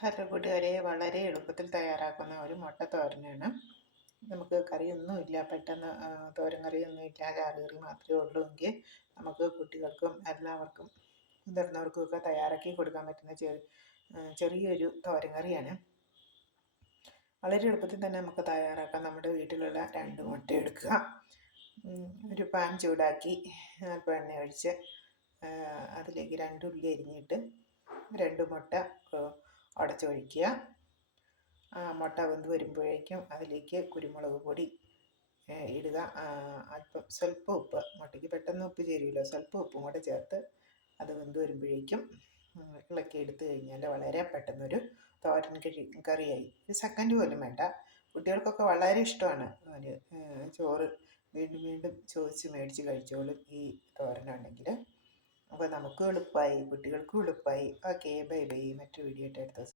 Hello കൂട്ടുകാരെ, വളരെ എളുപ്പത്തിൽ തയ്യാറാക്കുന്ന ഒരു മുട്ട തോരനാണ്. നമുക്ക് കറിയൊന്നുമില്ല, പെട്ടെന്ന് തോരൻ കറിയൊന്നുമില്ല, ചാറുകറി മാത്രമേ ഉള്ളൂ എങ്കിൽ നമുക്ക് കുട്ടികൾക്കും എല്ലാവർക്കും മുതിർന്നവർക്കും ഒക്കെ തയ്യാറാക്കി കൊടുക്കാൻ പറ്റുന്ന ചെറിയൊരു തോരൻ കറിയാണ്. വളരെ എളുപ്പത്തിൽ തന്നെ നമുക്ക് തയ്യാറാക്കാം. നമ്മുടെ വീട്ടിലുള്ള 2 മുട്ട എടുക്കുക, ഒരു പാൻ ചൂടാക്കി അല്പം എണ്ണ ഒഴിച്ച് അതിലേക്ക് 2 ഉള്ളി അരിഞ്ഞിട്ട് 2 മുട്ട ഉടച്ചൊഴിക്കുക. മുട്ട വെന്ത് വരുമ്പോഴേക്കും അതിലേക്ക് കുരുമുളക് പൊടി ഇടുക, സ്വല്പം ഉപ്പ്, മുട്ടയ്ക്ക് പെട്ടെന്ന് ഉപ്പ് ചേരുമല്ലോ, സ്വല്പം ഉപ്പും കൂടെ ചേർത്ത് അത് വെന്ത് വരുമ്പോഴേക്കും ഇളക്കി എടുത്തു കഴിഞ്ഞാൽ വളരെ പെട്ടെന്നൊരു തോരൻ കറിയായി. ഒരു സെക്കൻഡ് പോലും വേണ്ട. കുട്ടികൾക്കൊക്കെ വളരെ ഇഷ്ടമാണ്. ചോറ് വീണ്ടും വീണ്ടും ചോദിച്ച് മേടിച്ച് കഴിച്ചോളും ഈ തോരനുണ്ടെങ്കിൽ. അപ്പോൾ നമുക്കും എളുപ്പമായി, കുട്ടികൾക്കും എളുപ്പമായി. Okay, bye bye. മറ്റൊരു വീഡിയോ ആയിട്ട് അടുത്ത ദിവസം